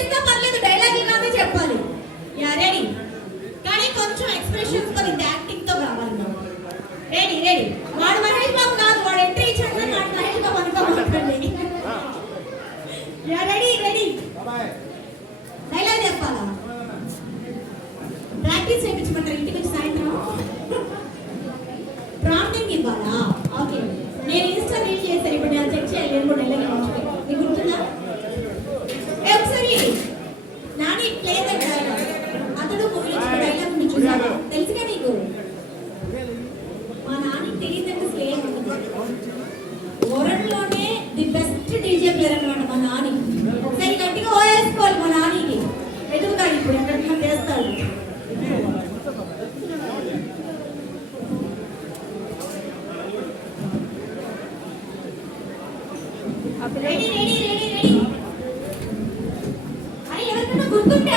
చేసినా పర్లేదు, డైలాగ్ ఇలానే చెప్పాలి. యా రెడీ, కానీ కొంచెం ఎక్స్ప్రెషన్స్ తో ఇంత యాక్టింగ్ తో కావాలి. Ready ready. వాడు మహేష్ బాబు కాదు, వాడు ఎంట్రీ ఇచ్చాడు, వాడు మహేష్ బాబు అనుకోమండి. Yeah ready ready. డైలాగ్ చెప్పాలా? ప్రాక్టీస్ చేయించమంటారు ఇంటికి వచ్చి సాయంత్రం? ప్రాంప్టింగ్ ఇవ్వాలా? ఓకే, నేను ఇన్స్టా రీల్ చేశాను, ఇప్పుడు నేను చెక్ చేయాలి. నేను కూడా డైలాగ్ మీకు గుర్తుందా? ఒకసారి నాని ప్లే డైలాగ్, అతడు మూవీలో డైలాగ్ నుంచి చూసావా? తెలుసుగా నీకు? మా నాన్నకి తెలియదంటే స్లేమ్ ఉంటుంది. ఓరల్లోనే ది బెస్ట్ డీజే ప్లేయర్ అన్నమాట మా నాని. ఒకసారి గట్టిగా ఓయేసుకోవాలి మా నానికి. ఎదుగుతాడు ఇప్పుడు, ఎక్కడికైనా చేస్తాడు. Ready ready ready ready. అరే ఎవరికైనా గుర్తుంటే